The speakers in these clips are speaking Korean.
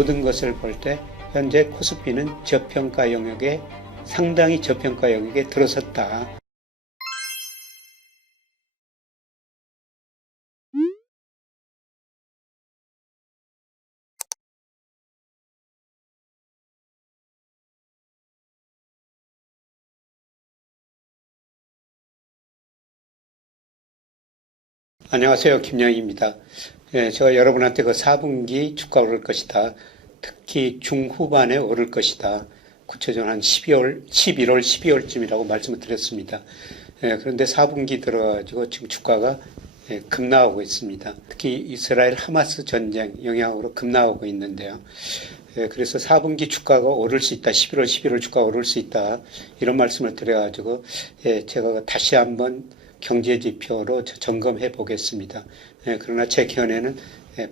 모든 것을 볼 때 현재 코스피는 저평가 영역에 상당히 저평가 영역에 들어섰다. 안녕하세요. 김영희입니다. 제가 여러분한테 그 4분기 주가 오를 것이다. 특히 중후반에 오를 것이다. 구체적으로 한 11월, 12월쯤이라고 말씀을 드렸습니다. 그런데 4분기 들어가지고 지금 주가가 급락하고 있습니다. 특히 이스라엘 하마스 전쟁 영향으로 급락하고 있는데요. 그래서 4분기 주가가 오를 수 있다. 11월 주가가 오를 수 있다. 이런 말씀을 드려가지고 제가 다시 한번 경제지표로 점검해 보겠습니다. 그러나 제 견해는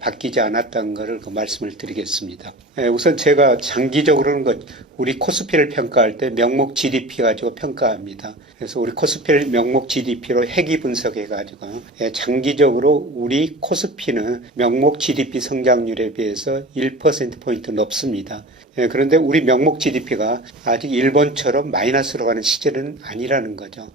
바뀌지 않았다는 것을 말씀을 드리겠습니다. 우선 제가 장기적으로는 우리 코스피를 평가할 때 명목 GDP 가지고 평가합니다. 그래서 우리 코스피를 명목 GDP로 회귀 분석해 가지고 장기적으로 우리 코스피는 명목 GDP 성장률에 비해서 1%포인트 높습니다. 그런데 우리 명목 GDP가 아직 일본처럼 마이너스로 가는 시절은 아니라는 거죠.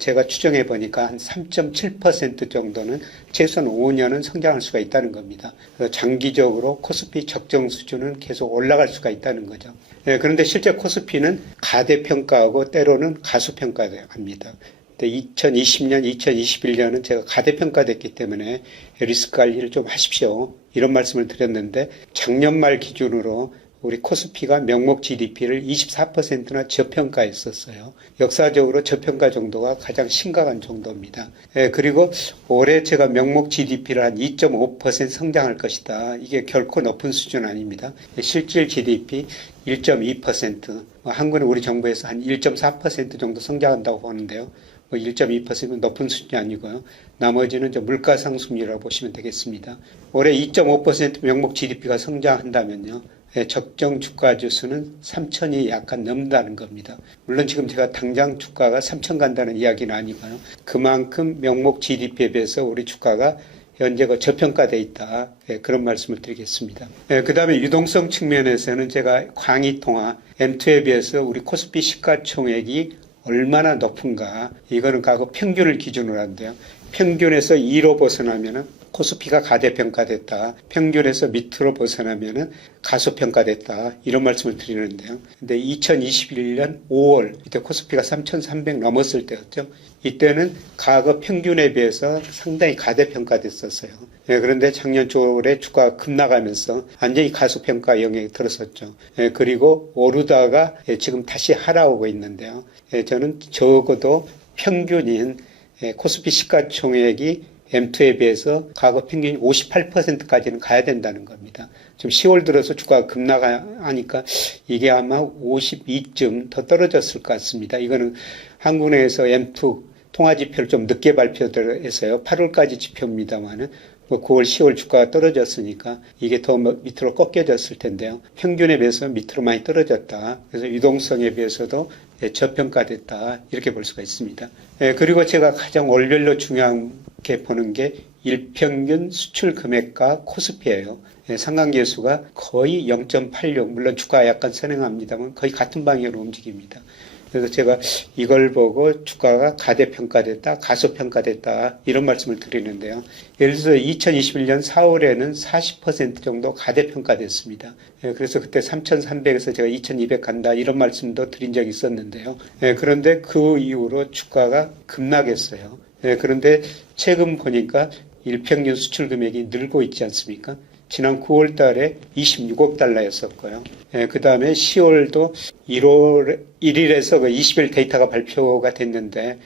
제가 추정해 보니까 한 3.7% 정도는 최소한 5년은 성장할 수가 있다는 겁니다. 그래서 장기적으로 코스피 적정 수준은 계속 올라갈 수가 있다는 거죠. 그런데 실제 코스피는 가대평가하고 때로는 가수평가합니다. 2020년, 2021년은 제가 가대평가됐기 때문에 리스크 관리를 좀 하십시오. 이런 말씀을 드렸는데 작년 말 기준으로 우리 코스피가 명목 GDP를 24%나 저평가했었어요. 역사적으로 저평가 정도가 가장 심각한 정도입니다. 그리고 올해 제가 명목 GDP를 한 2.5% 성장할 것이다. 이게 결코 높은 수준 아닙니다. 실질 GDP 1.2%, 한국은 우리 정부에서 한 1.4% 정도 성장한다고 보는데요. 1.2%는 높은 수준이 아니고요. 나머지는 물가 상승률이라고 보시면 되겠습니다. 올해 2.5% 명목 GDP가 성장한다면요. 적정 주가 지수는 3,000이 약간 넘는다는 겁니다. 물론 지금 제가 당장 주가가 3,000 간다는 이야기는 아니고요. 그만큼 명목 GDP에 비해서 우리 주가가 현재 저평가되어 있다. 그런 말씀을 드리겠습니다. 그 다음에 유동성 측면에서는 제가 광의통화 M2에 비해서 우리 코스피 시가총액이 얼마나 높은가, 이거는 과거 평균을 기준으로 한대요. 평균에서 2로 벗어나면은 코스피가 가대평가됐다. 평균에서 밑으로 벗어나면은 가소평가됐다. 이런 말씀을 드리는데요. 근데 2021년 5월, 이때 코스피가 3,300 넘었을 때였죠. 이때는 과거 평균에 비해서 상당히 가대평가됐었어요. 그런데 작년 초월에 주가가 급락하면서 완전히 가소평가 영역에 들어섰죠. 그리고 오르다가 지금 다시 하락하고 있는데요. 저는 적어도 평균인 코스피 시가총액이 M2에 비해서 과거 평균 58%까지는 가야 된다는 겁니다. 지금 10월 들어서 주가가 급락하니까 이게 아마 52쯤 더 떨어졌을 것 같습니다. 이거는 한국은행에서 M2 통화지표를 좀 늦게 발표해서요. 8월까지 지표입니다만은 9월, 10월 주가가 떨어졌으니까 이게 더 밑으로 꺾여졌을 텐데요. 평균에 비해서 밑으로 많이 떨어졌다. 그래서 유동성에 비해서도 저평가됐다. 이렇게 볼 수가 있습니다. 그리고 제가 가장 월별로 중요하게 보는 게 일평균 수출 금액과 코스피예요. 상관계수가 거의 0.86, 물론 주가가 약간 선행합니다만 거의 같은 방향으로 움직입니다. 그래서 제가 이걸 보고 주가가 가대평가됐다, 가소평가됐다 이런 말씀을 드리는데요. 예를 들어서 2021년 4월에는 40% 정도 가대평가됐습니다. 그래서 그때 3,300에서 제가 2,200 간다 이런 말씀도 드린 적이 있었는데요. 그런데 그 이후로 주가가 급락했어요. 그런데 최근 보니까 일평균 수출 금액이 늘고 있지 않습니까? 지난 9월 달에 26억 달러였었고요. 그 다음에 10월도 1일에서 20일 데이터가 발표가 됐는데,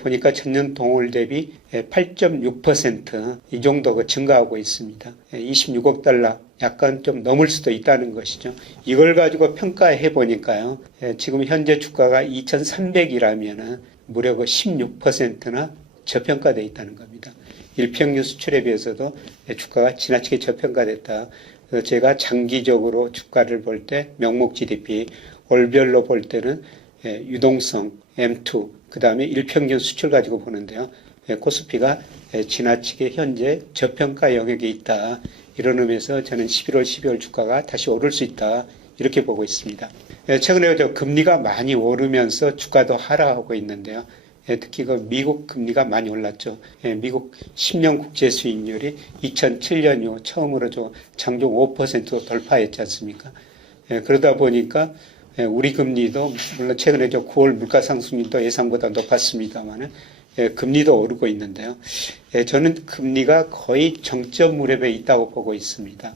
보니까 전년 동월 대비 8.6% 이 정도 증가하고 있습니다. 26억 달러 약간 좀 넘을 수도 있다는 것이죠. 이걸 가지고 평가해 보니까요. 지금 현재 주가가 2,300이라면 무려 16%나 저평가되어 있다는 겁니다. 일평균 수출에 비해서도 주가가 지나치게 저평가됐다. 그래서 제가 장기적으로 주가를 볼 때 명목 GDP, 월별로 볼 때는 유동성, M2, 그 다음에 일평균 수출 가지고 보는데요. 코스피가 지나치게 현재 저평가 영역에 있다. 이런 의미에서 저는 11월, 12월 주가가 다시 오를 수 있다. 이렇게 보고 있습니다. 최근에 금리가 많이 오르면서 주가도 하락하고 있는데요. 특히 미국 금리가 많이 올랐죠. 미국 10년 국채 수익률이 2007년 이후 처음으로 장중 5% 돌파했지 않습니까? 그러다 보니까 우리 금리도 물론 최근에 9월 물가 상승률도 예상보다 높았습니다만 금리도 오르고 있는데요. 저는 금리가 거의 정점 무렵에 있다고 보고 있습니다.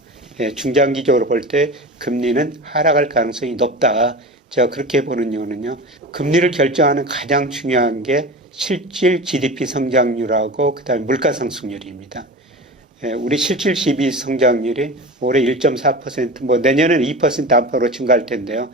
중장기적으로 볼 때 금리는 하락할 가능성이 높다. 제가 그렇게 보는 이유는요. 금리를 결정하는 가장 중요한 게 실질 GDP 성장률하고 그다음에 물가 상승률입니다. 우리 실질 GDP 성장률이 올해 1.4%, 뭐 내년에는 2% 안팎으로 증가할 텐데요.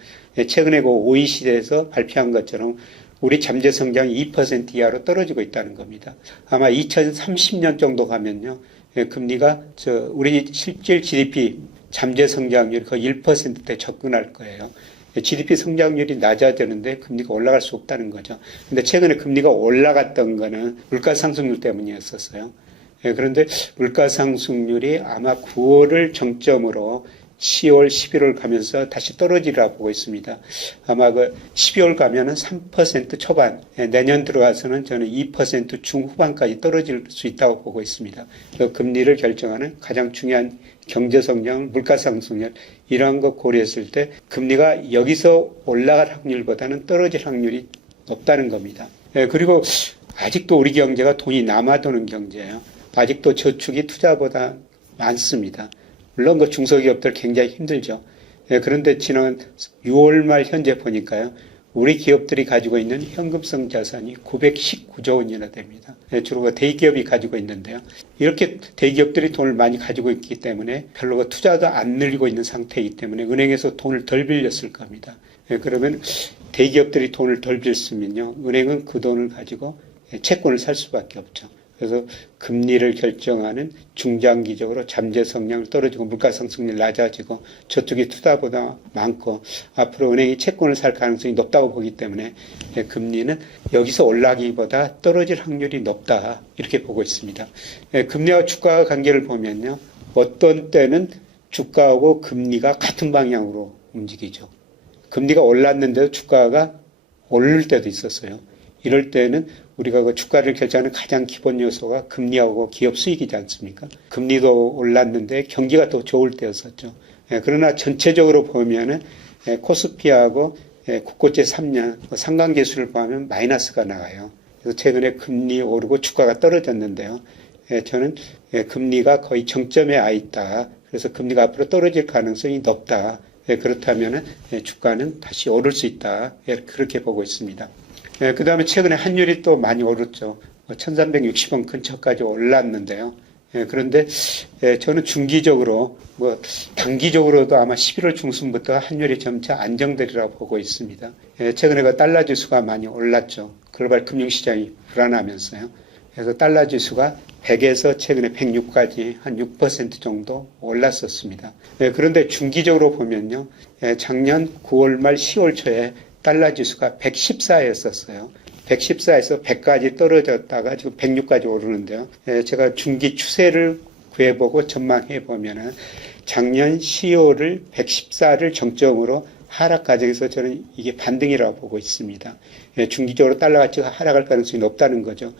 최근에 그 OECD에서 발표한 것처럼 우리 잠재 성장이 2% 이하로 떨어지고 있다는 겁니다. 아마 2030년 정도 가면요. 금리가 우리 실질 GDP 잠재 성장률이 거의 1%대 접근할 거예요. GDP 성장률이 낮아지는데 금리가 올라갈 수 없다는 거죠. 근데 최근에 금리가 올라갔던 거는 물가 상승률 때문이었었어요. 그런데 물가 상승률이 아마 9월을 정점으로 10월, 11월 가면서 다시 떨어지리라 보고 있습니다. 아마 12월 가면은 3% 초반, 내년 들어가서는 저는 2% 중후반까지 떨어질 수 있다고 보고 있습니다. 금리를 결정하는 가장 중요한 경제 성장, 물가 상승률, 이러한 거 고려했을 때 금리가 여기서 올라갈 확률보다는 떨어질 확률이 높다는 겁니다. 그리고 아직도 우리 경제가 돈이 남아도는 경제예요. 아직도 저축이 투자보다 많습니다. 물론 중소기업들 굉장히 힘들죠. 그런데 지난 6월 말 현재 보니까요. 우리 기업들이 가지고 있는 현금성 자산이 919조 원이나 됩니다. 주로 대기업이 가지고 있는데요. 이렇게 대기업들이 돈을 많이 가지고 있기 때문에 별로 투자도 안 늘리고 있는 상태이기 때문에 은행에서 돈을 덜 빌렸을 겁니다. 그러면 대기업들이 돈을 덜 빌렸으면요. 은행은 그 돈을 가지고 채권을 살 수밖에 없죠. 그래서 금리를 결정하는 중장기적으로 잠재 성장률 떨어지고 물가 상승률 낮아지고 저축이 투자보다 많고 앞으로 은행이 채권을 살 가능성이 높다고 보기 때문에 금리는 여기서 올라가기보다 떨어질 확률이 높다 이렇게 보고 있습니다. 금리와 주가 관계를 보면요. 어떤 때는 주가하고 금리가 같은 방향으로 움직이죠. 금리가 올랐는데도 주가가 오를 때도 있었어요. 이럴 때는 우리가 주가를 결정하는 가장 기본 요소가 금리하고 기업 수익이지 않습니까? 금리도 올랐는데 경기가 더 좋을 때였었죠. 그러나 전체적으로 보면은 코스피하고 국고채 3년 상관계수를 보면 마이너스가 나와요. 그래서 최근에 금리 오르고 주가가 떨어졌는데요. 저는 금리가 거의 정점에 와 있다. 그래서 금리가 앞으로 떨어질 가능성이 높다. 그렇다면 주가는 다시 오를 수 있다. 그렇게 보고 있습니다. 그 다음에 최근에 환율이 또 많이 오르죠. 1360원 근처까지 올랐는데요. 그런데 저는 중기적으로 단기적으로도 아마 11월 중순부터 환율이 점차 안정되리라고 보고 있습니다. 최근에 그 달러 지수가 많이 올랐죠. 글로벌 금융시장이 불안하면서요. 그래서 달러 지수가 100에서 최근에 106까지 한 6% 정도 올랐었습니다. 그런데 중기적으로 보면요. 작년 9월 말 10월 초에 달러 지수가 114였었어요. 114에서 100까지 떨어졌다가 지금 106까지 오르는데요. 제가 중기 추세를 구해보고 전망해 보면은 작년 10월을 114를 정점으로 하락 과정에서 저는 이게 반등이라고 보고 있습니다. 중기적으로 달러 가치가 하락할 가능성이 높다는 거죠.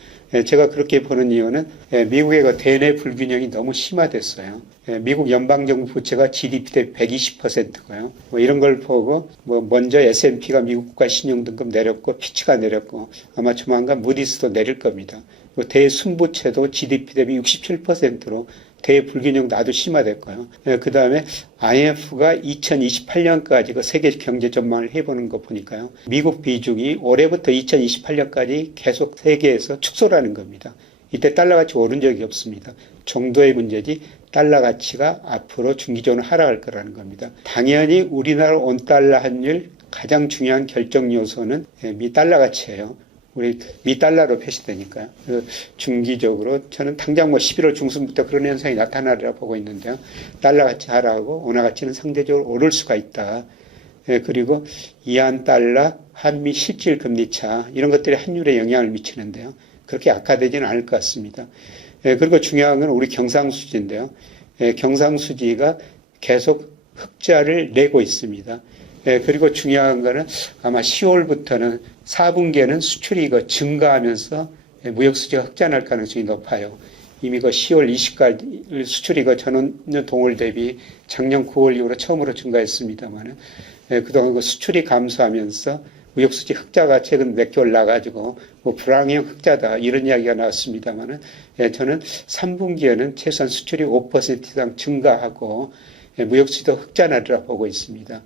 제가 그렇게 보는 이유는 미국의 그 대내 불균형이 너무 심화됐어요. 미국 연방정부 부채가 GDP 대비 120%고요. 이런 걸 보고 먼저 S&P가 미국 국가 신용등급 내렸고 피치가 내렸고 아마 조만간 무디스도 내릴 겁니다. 대순부채도 GDP 대비 67%로 대불균형도 아주 심화됐고요. 그 다음에 IMF가 2028년까지 그 세계 경제 전망을 해보는 거 보니까요. 미국 비중이 올해부터 2028년까지 계속 세계에서 축소라는 겁니다. 이때 달러 가치 오른 적이 없습니다. 정도의 문제지 달러 가치가 앞으로 중기적으로 하락할 거라는 겁니다. 당연히 우리나라 원달러 환율 가장 중요한 결정 요소는 미 달러 가치예요. 우리 미달러로 표시되니까요. 중기적으로 저는 당장 11월 중순부터 그런 현상이 나타나리라 보고 있는데요. 달러 가치 하락하고 원화 가치는 상대적으로 오를 수가 있다. 그리고 이안 달러, 한미 실질 금리 차 이런 것들이 환율에 영향을 미치는데요. 그렇게 악화되지는 않을 것 같습니다. 그리고 중요한 건 우리 경상수지인데요. 경상수지가 계속 흑자를 내고 있습니다. 그리고 중요한 거는 아마 10월부터는 4분기에는 수출이 증가하면서 무역수지가 흑자 날 가능성이 높아요. 이미 10월 20일 수출이 전년 동월 대비 작년 9월 이후로 처음으로 증가했습니다만 그동안 수출이 감소하면서 무역수지 흑자가 최근 몇 개월 나가지고 불황형 흑자다 이런 이야기가 나왔습니다만 저는 3분기에는 최소한 수출이 5% 이상 증가하고 무역수지도 흑자 나리라 보고 있습니다.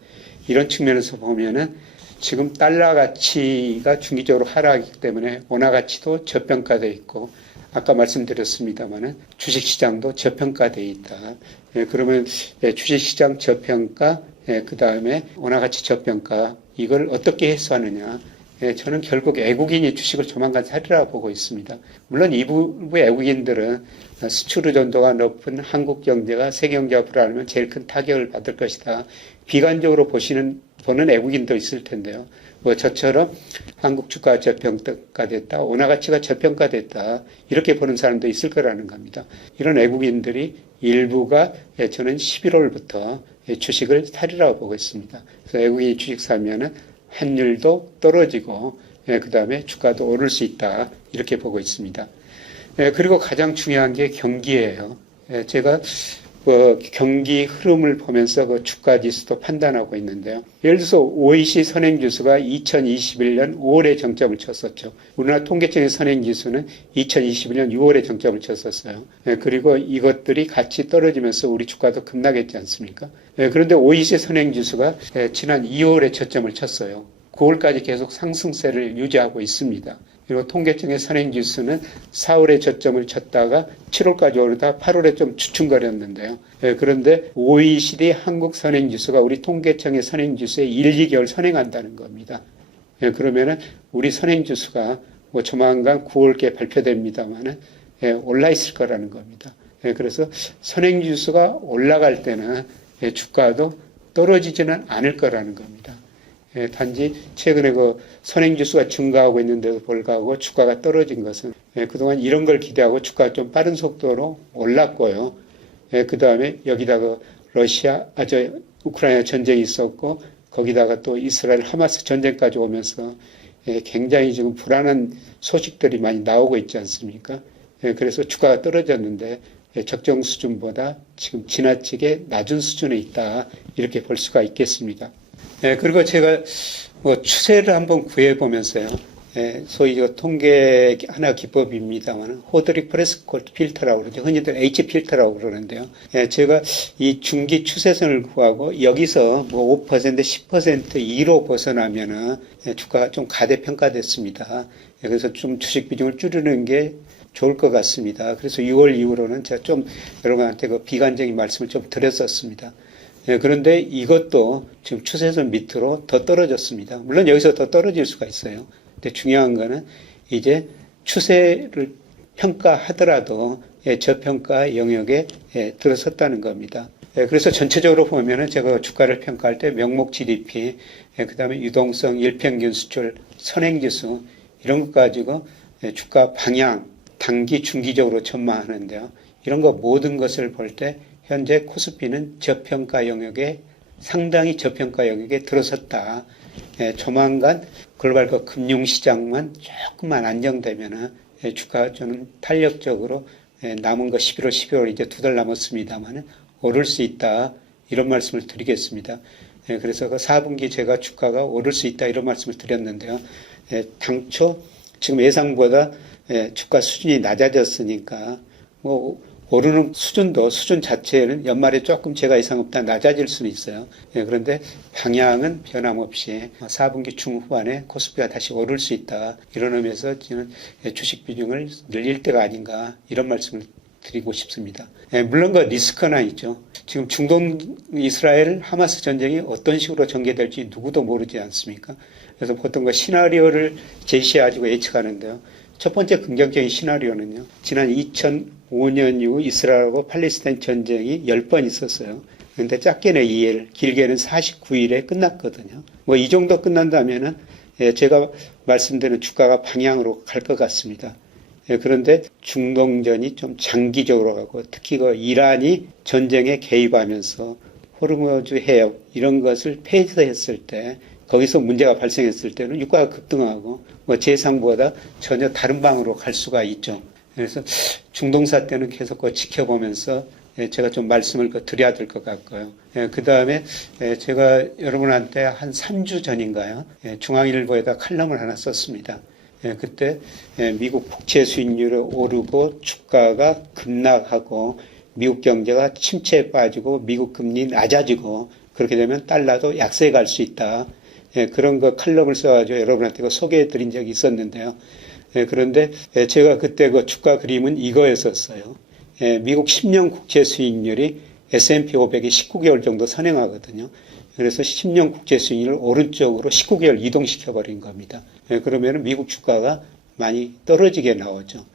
이런 측면에서 보면은 지금 달러 가치가 중기적으로 하락하기 때문에 원화 가치도 저평가되어 있고 아까 말씀드렸습니다만은 주식시장도 저평가되어 있다. 그러면 주식시장 저평가, 그 다음에 원화 가치 저평가 이걸 어떻게 해소하느냐? 저는 결국 애국인이 주식을 조만간 사리라 보고 있습니다. 물론 일부 애국인들은 수출 의존도가 높은 한국 경제가 세계 경제가 불안하면 제일 큰 타격을 받을 것이다. 비관적으로 보는 애국인도 있을 텐데요. 저처럼 한국 주가가 저평가됐다, 원화 가치가 저평가됐다 이렇게 보는 사람도 있을 거라는 겁니다. 이런 애국인들이 일부가 저는 11월부터 주식을 사리라고 보고 있습니다. 그래서 애국인이 주식 사면은 환율도 떨어지고 그 다음에 주가도 오를 수 있다 이렇게 보고 있습니다. 그리고 가장 중요한 게 경기예요. 제가 경기 흐름을 보면서 주가 지수도 판단하고 있는데요. 예를 들어서 OECD 선행지수가 2021년 5월에 정점을 쳤었죠. 우리나라 통계청의 선행지수는 2021년 6월에 정점을 쳤었어요. 그리고 이것들이 같이 떨어지면서 우리 주가도 급락했지 않습니까? 그런데 OECD 선행지수가 지난 2월에 저점을 쳤어요. 9월까지 계속 상승세를 유지하고 있습니다. 그리고 통계청의 선행지수는 4월에 저점을 쳤다가 7월까지 오르다 8월에 좀 주춤거렸는데요. 그런데 OECD 한국 선행지수가 우리 통계청의 선행지수에 1, 2개월 선행한다는 겁니다. 그러면은 우리 선행지수가 조만간 9월께 발표됩니다만은 올라 있을 거라는 겁니다. 그래서 선행지수가 올라갈 때는 주가도 떨어지지는 않을 거라는 겁니다. 단지 최근에 선행지수가 증가하고 있는데도 불구하고 주가가 떨어진 것은 그동안 이런 걸 기대하고 주가가 좀 빠른 속도로 올랐고요. 그 다음에 여기다가 우크라이나 전쟁이 있었고 거기다가 또 이스라엘 하마스 전쟁까지 오면서 굉장히 지금 불안한 소식들이 많이 나오고 있지 않습니까? 그래서 주가가 떨어졌는데 적정 수준보다 지금 지나치게 낮은 수준에 있다 이렇게 볼 수가 있겠습니다. 그리고 제가 추세를 한번 구해보면서요. 소위 통계 하나 기법입니다만 호드릭 프레스코트 필터라고 그러죠. 흔히들 H 필터라고 그러는데요. 제가 이 중기 추세선을 구하고 여기서 5%, 10% 2로 벗어나면은 주가가 좀 가대평가됐습니다. 그래서 좀 주식 비중을 줄이는 게 좋을 것 같습니다. 그래서 6월 이후로는 제가 좀 여러분한테 비관적인 말씀을 좀 드렸었습니다. 그런데 이것도 지금 추세선 밑으로 더 떨어졌습니다. 물론 여기서 더 떨어질 수가 있어요. 근데 중요한 거는 이제 추세를 평가하더라도 저평가 영역에 들어섰다는 겁니다. 그래서 전체적으로 보면은 제가 주가를 평가할 때 명목 GDP, 그 다음에 유동성, 일평균 수출, 선행지수 이런 것 가지고 주가 방향, 단기, 중기적으로 전망하는데요. 이런 거 모든 것을 볼 때 현재 코스피는 저평가 영역에 상당히 저평가 영역에 들어섰다. 조만간 글로벌 금융시장만 조금만 안정되면은 주가가 좀 탄력적으로 남은 거 11월, 12월 이제 2달 남았습니다만은 오를 수 있다. 이런 말씀을 드리겠습니다. 그래서 4분기 제가 주가가 오를 수 있다. 이런 말씀을 드렸는데요. 당초 지금 예상보다 주가 수준이 낮아졌으니까 오르는 수준 자체는 연말에 조금 제가 예상 없다 낮아질 수는 있어요. 그런데 방향은 변함없이 4분기 중후반에 코스피가 다시 오를 수 있다. 이런 의미에서 저는 주식 비중을 늘릴 때가 아닌가 이런 말씀을 드리고 싶습니다. 물론 리스크는 있죠. 지금 중동 이스라엘 하마스 전쟁이 어떤 식으로 전개될지 누구도 모르지 않습니까? 그래서 보통 시나리오를 제시해가지고 예측하는데요. 첫 번째 긍정적인 시나리오는요. 지난 2005년 이후 이스라엘하고 팔레스타인 전쟁이 10번 있었어요. 그런데 작게는 2일, 길게는 49일에 끝났거든요. 이 정도 끝난다면은 제가 말씀드린 주가가 방향으로 갈 것 같습니다. 그런데 중동전이 좀 장기적으로 가고 특히 그 이란이 전쟁에 개입하면서 호르무즈 해협 이런 것을 폐쇄했을 때 거기서 문제가 발생했을 때는 유가가 급등하고 뭐 제상보다 전혀 다른 방으로 갈 수가 있죠. 그래서 중동사 때는 계속 지켜보면서 제가 좀 말씀을 드려야 될 것 같고요. 그 다음에 제가 여러분한테 한 3주 전인가요? 중앙일보에다 칼럼을 하나 썼습니다. 그때 미국 국채 수익률이 오르고 주가가 급락하고 미국 경제가 침체에 빠지고 미국 금리 낮아지고 그렇게 되면 달러도 약세에 갈 수 있다. 그런 거 칼럼을 써가지고 여러분한테 소개해 드린 적이 있었는데요. 그런데 제가 그때 그 주가 그림은 이거였었어요. 미국 10년 국채 수익률이 S&P 500이 19개월 정도 선행하거든요. 그래서 10년 국채 수익률을 오른쪽으로 19개월 이동시켜 버린 겁니다. 그러면 미국 주가가 많이 떨어지게 나오죠.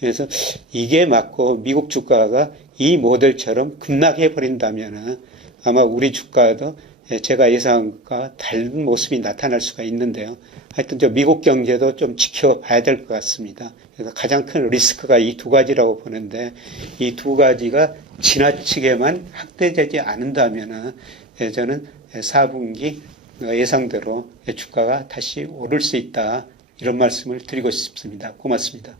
그래서 이게 맞고 미국 주가가 이 모델처럼 급락해 버린다면 아마 우리 주가도 제가 예상한 것과 다른 모습이 나타날 수가 있는데요. 하여튼 저 미국 경제도 좀 지켜봐야 될 것 같습니다. 그래서 가장 큰 리스크가 이 두 가지라고 보는데 이 두 가지가 지나치게만 확대되지 않는다면 저는 4분기 예상대로 주가가 다시 오를 수 있다. 이런 말씀을 드리고 싶습니다. 고맙습니다.